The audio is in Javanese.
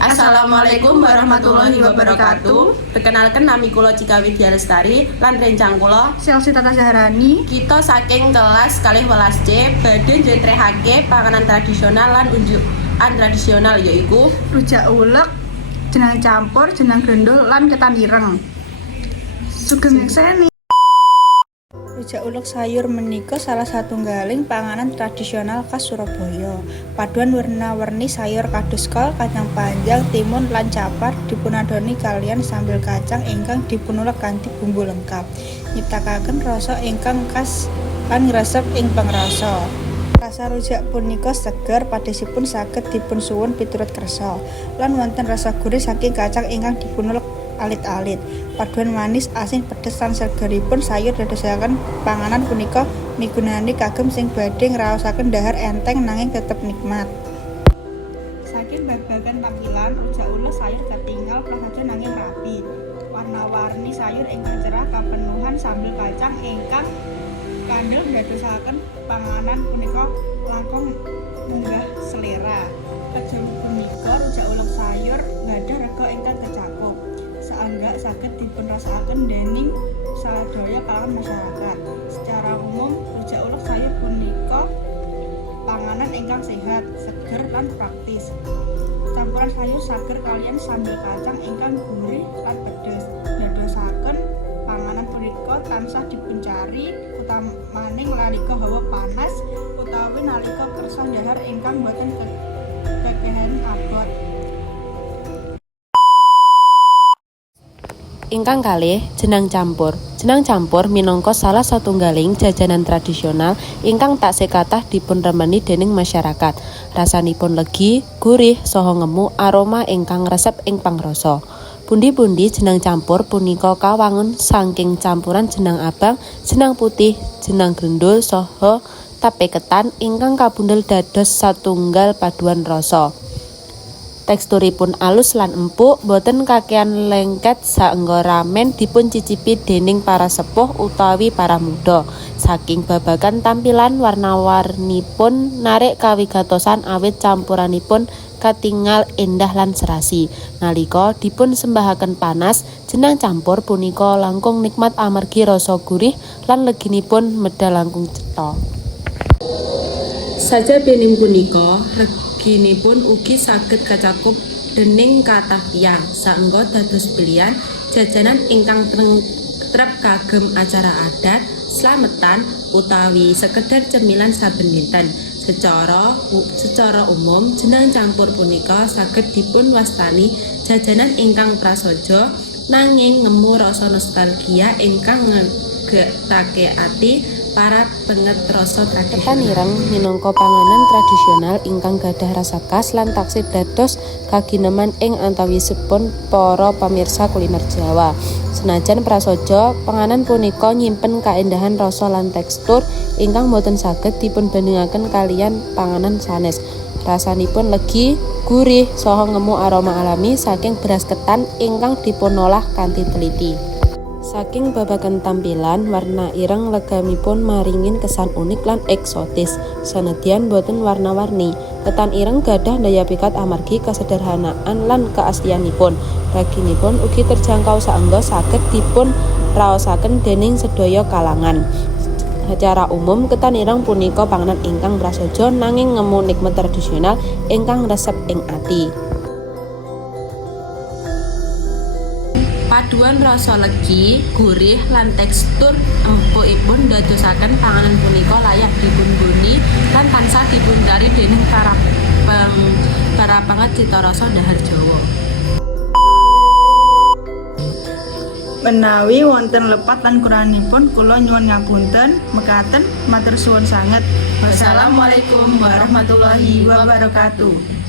Assalamualaikum warahmatullahi wabarakatuh. Perkenalkan nami kula Cika Widya Lestari lan rencang kula Chelsea Tata Zahrani kita saking kelas kalih welas C badhe njlentrehake panganan tradisional lan unjukan tradisional yaiku rujak ulek jenang campur jenang gendul lan ketan ireng. Sugeng seni Rujak sayur menika salah satunggaling panganan tradisional khas Surabaya. Paduan warna-warni sayur kados kol, kacang panjang, timun lan capar dipunadoni kalian sambal kacang ingkang dipunulek kanthi bumbu lengkap. Nyiptakaken rasa ingkang khas lan ngresep ing pangrasa. Rasa rujak punika seger padhesipun saged dipun suwun piturut kersa lan wonten rasa gurih saking kacang ingkang dipunulek alit-alit. Paduan manis, asin, pedes lan segeripun sayur dadosaken panganan punika migunani kagem sing badhe ngraosaken dahar enteng nanging tetep nikmat. Saking babagan tampilan, rujak ules sayur ketinggal prasaja nanging rapi. Warna-warni sayur ingkang cerah kapenuhan sambel kacang ingkang kandel dadosaken panganan punika langkung munggah selera. Kejawi punika rujak ulek sayur gadah rega ingkang kecakup. Saenggak saged dipunrasakaken dening sadaya kalangan masyarakat. Secara umum, rujak ulek sayur punika panganan ingkang sehat, seger lan praktis. Campuran sayur sager kalian sambal kacang ingkang gurih lan pedes. Dadosaken panganan punika tansah dipuncari utamaning nalika hawa panas utawi nalika kersa dahar ingkang boten ke kekehan abot. Ingkang kalih jenang campur. Jenang campur minangka salah satunggaling jajanan tradisional ingkang taksih kathah dipunremeni dening masyarakat. Rasanipun legi, gurih, saha ngemu aroma ingkang resep ing pangrasa. Pundi-pundi jenang campur punika kawangun saking campuran jenang abang, jenang putih, jenang grendul saha tape ketan ingkang kabundel dados satunggal paduan rasa. Teksturipun alus lan empuk, boten kakean lengket saengga ramen dipun cicipi dening para sepuh utawi para muda. Saking babagan tampilan warna-warnipun narik kawigatosan awit campuranipun katingal endah lan serasi. Nalika dipun sembahaken panas, jenang campur punika langkung nikmat amargi rasa gurih lan leginipun medal langkung cetha. Saja bening punika reginipun ugi saged kacakup dening kathah tiyang saengga dados pilihan jajanan ingkang trep kagem acara adat, slametan utawi sekedar cemilan saben dinten. Secara secara umum jenang campur punika saged dipun wastani jajanan ingkang prasaja nanging ngemu rasa nostalgia ingkang ngegetake ati para penget rasa Ketan tradisional. ireng minangka panganan tradisional ingkang gadah rasa khas lan taksih dados kagineman ing antawisipun para pamirsa kuliner Jawa. Senajan prasaja, panganan punika nyimpen kaendahan rasa lan tekstur ingkang boten saged dipunbandingaken kalian panganan sanes. Rasanipun legi, gurih, saha ngemu aroma alami saking beras ketan ingkang dipunolah kanthi teliti. Saking babagan tampilan, warna ireng legamipun maringin kesan unik lan eksotis. Sanadyan boten warna-warni, ketan ireng gadah daya pikat amargi kesederhanaan lan keaslianipun. Raginipun ugi terjangkau saengga saged dipun raosaken dening sedaya kalangan. Secara umum, ketan ireng punika panganan ingkang prasaja nanging ngemu nikmat tradisional ingkang resep ing ati. Paduan rasa legi, gurih, lan tekstur empukipun dadosaken panganan punika layak dipunbuni lan tansah dipuncari dening para peng, para panget cita rasa dahar Jawa. Menawi wonten lepat lan kuranipun kula nyuwun ngapunten mekaten matur suwun sanget. Wassalamualaikum warahmatullahi wabarakatuh.